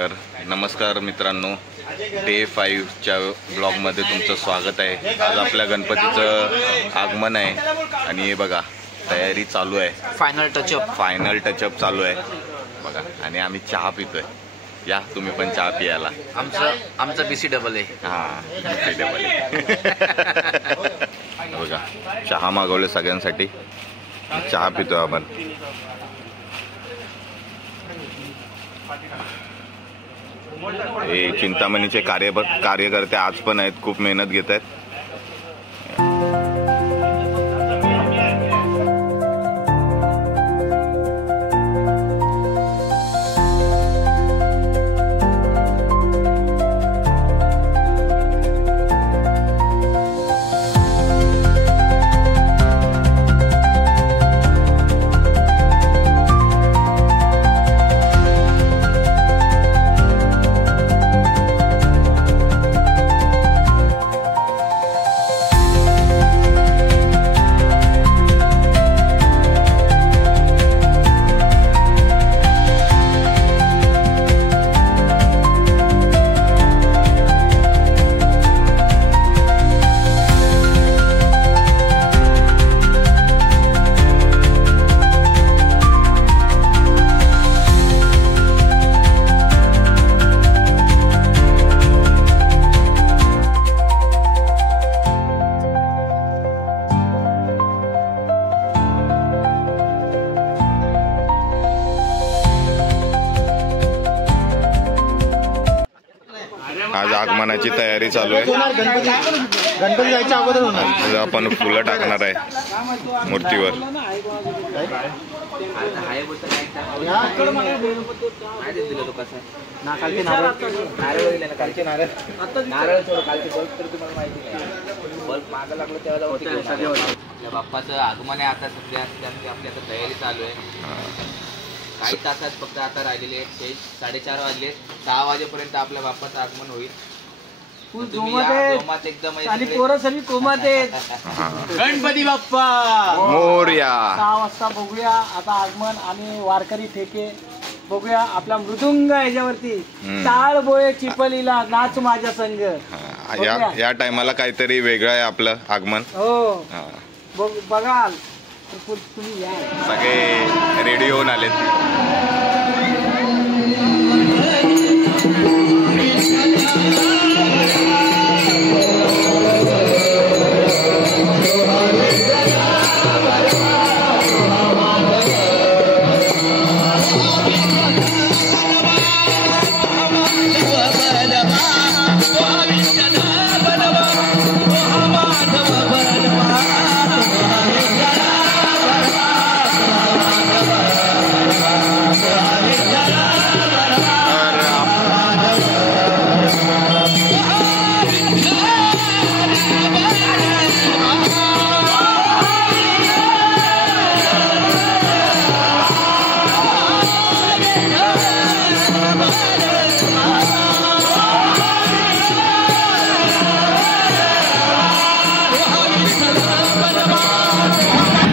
तर नमस्कार मित्रांनो, डे 5च्या ब्लॉगमध्ये तुमचं स्वागत आहे। आज आपल्या गणपतीचं आगमन आहे आणि हे बघा तयारी चालू आहे। फायनल टचअप चालू आहे बघा। आणि आम्ही चहा पितोय। या तुम्ही पण चहा पियाला। आमचा BC डबल आहे। हां BC डबल आहे बघा। चहा मागवले सगळ्यांसाठी, चहा पितोय आपण। हे चिंतामणीचे कार्यकर्ते आज पण आहेत, खूप मेहनत घेत आहेत। आज आगमनाची तयारी चालू आहे। गणपती जायच्या अगोदर आज आपण फुलं टाकणार आहे मूर्तीवर। बाप्पाचं आगमन आहे आता सध्या, त्यामुळे आपली आता तयारी चालू आहे। काही तासात फक्त आता राहिलेले आहेत 4:30 वाजले। 6 वाजेपर्यंत आपल्या बाप्पाचं आगमन होईल। गणपती बाप्पा मोरया। 6 वाजता बघूया आता आगमन आणि वारकरी ठेके बघूया। आपला मृदुंग याच्यावरती टाळ बोळे चिपलीला नाच माझ्या संघ। या टायमाला काहीतरी वेगळं आहे आपलं आगमन। हो बघाल तुम्ही या। सगळे रेडी होऊन आलेत।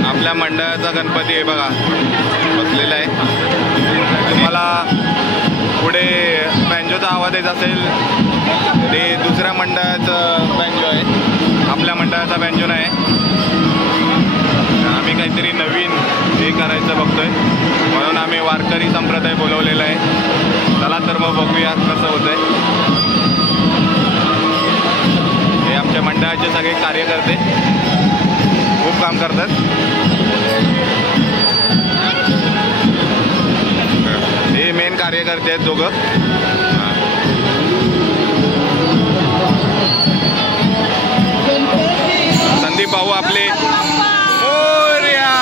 आपल्या मंडळाचा गणपती आहे बघा, बसलेला आहे। तुम्हाला पुढे बँजोचा आवाज येत असेल, ते दुसऱ्या मंडळाचं बँजो आहे, आपल्या मंडळाचा बँजो नाही। आम्ही काहीतरी नवीन हे करायचं बघतोय, म्हणून आम्ही वारकरी संप्रदाय बोलवलेला आहे। चला तर मग बघूया कसं होतंय। हे आमच्या मंडळाचे सगळे कार्यकर्ते खूप काम करतात। हे मेन कार्यकर्ते आहेत दोघं। संदीप भाऊ आपले मोरया।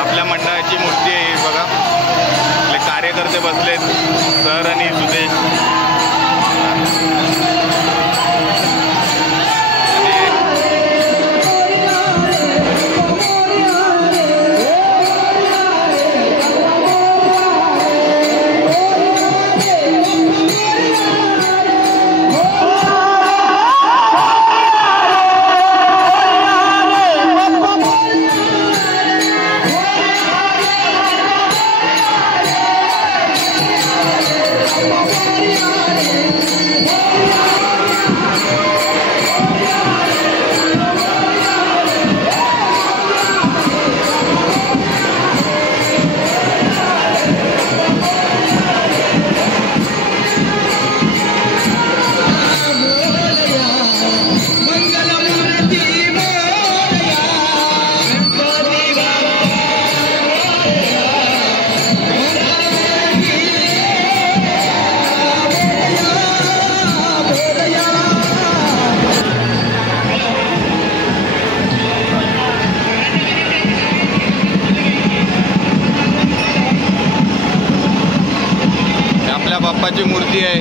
आपल्या मंडळाची मूर्ती आहे बघा, आपले कार्यकर्ते बसलेत, सर आणि सुदेश। आपल्या बाप्पाची मूर्ती आहे,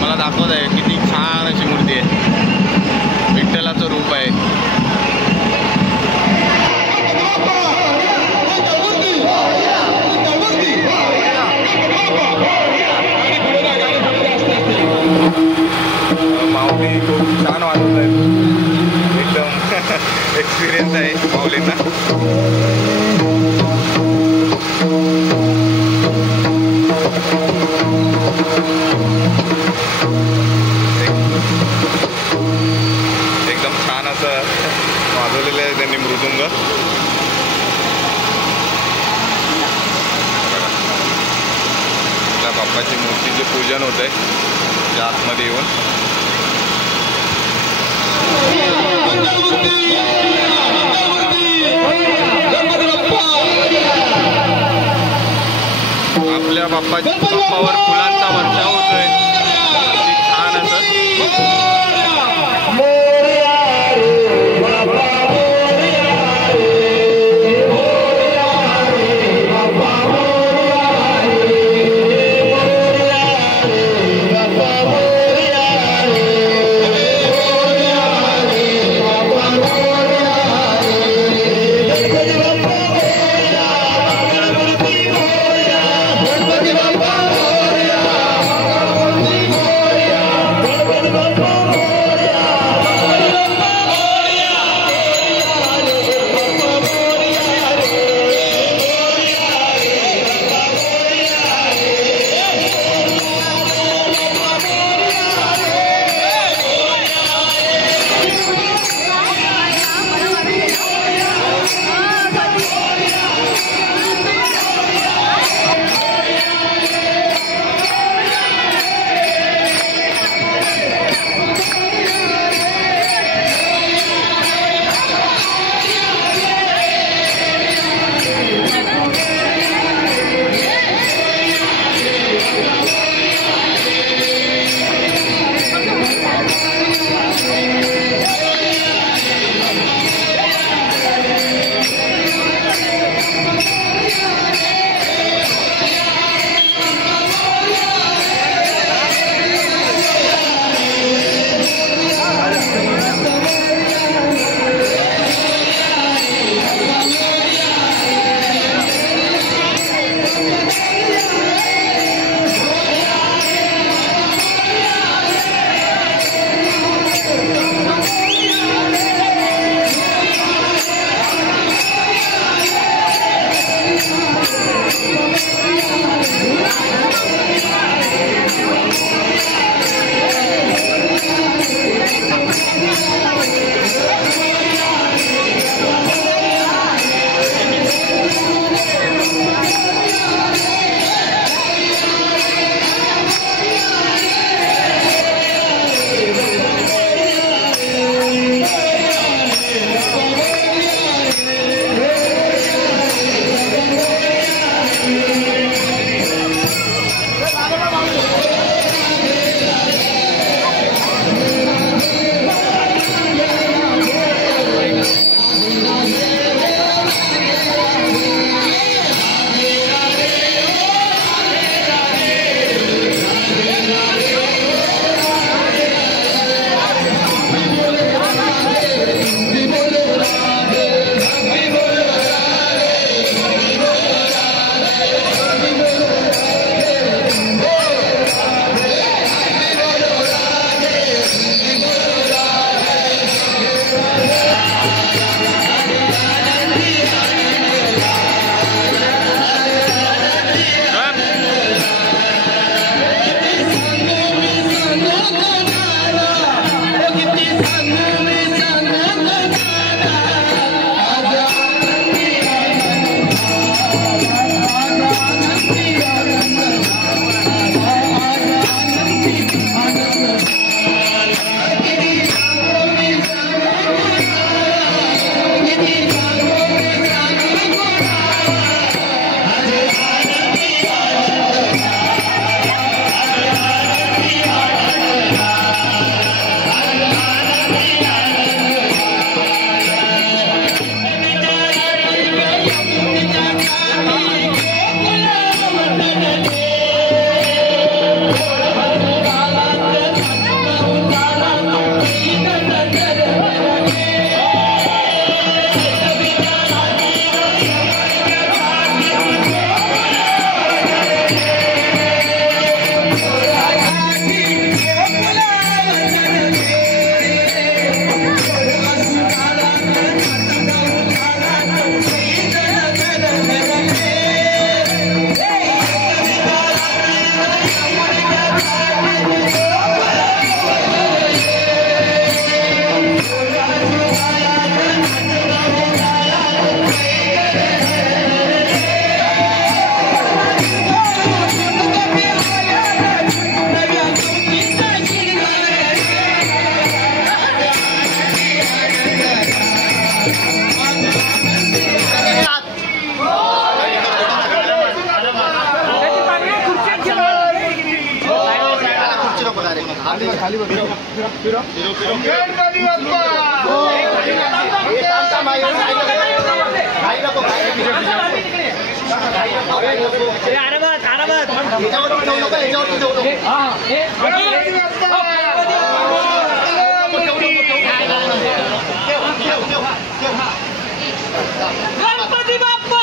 मला दाखवत आहे किती छान अशी मूर्ती आहे, विठ्ठलाचं रूप आहे. माऊली खूप छान वाटत आहे, एकदम एक्सपिरियन्स आहे माऊलींना. एकदम छान असं वाजवलेलं आहे त्यांनी मृदुंग. त्या बाप्पाची मूर्तीचे पूजन होत आहे त्या आतमध्ये येऊन. आपल्या बाप्पावर फुलांचा वर्षाव होतोय, छान असं. Bye. गणपती बाप्पा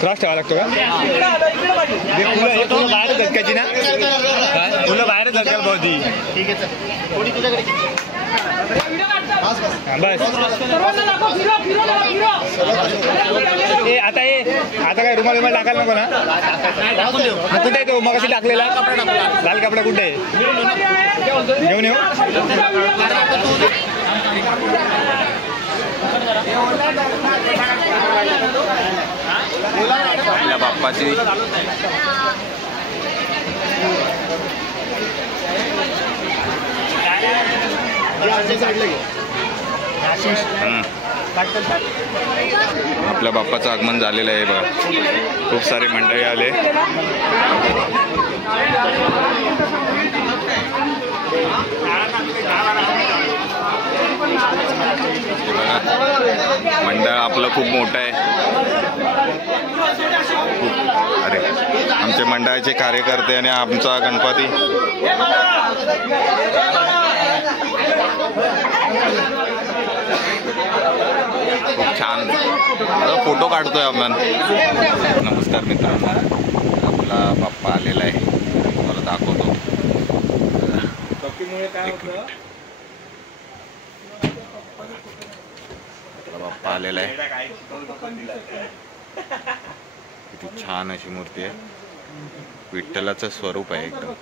क्रॉस ठेवा लागतो का फुलं बाहेर धक्क्याची ना फुलं बाहेर धक्क्याला बहुती बस आता काय रुमाल टाकायला नको ना कुठे आहे तो मग कशी टाकलेला लाल कपडा कुठे आहे घेऊन येऊ आपल्या बाप्पाची आपल्या बाप्पाचं आगमन झालेलं आहे बघा. खूप सारे मंडळी आले. मंडळ आपलं खूप मोठं आहे. अरे आमचे मंडळाचे कार्यकर्ते आणि आमचा गणपती खूप छान फोटो काढतोय आपण. नमस्कार मित्रांनो, आपला बाप्पा आलेला आहे, तुम्हाला दाखवतो. बाप्पा आलेला आहे. किती छान अशी मूर्ती आहे. विठ्ठलाचं स्वरूप आहे एकदम.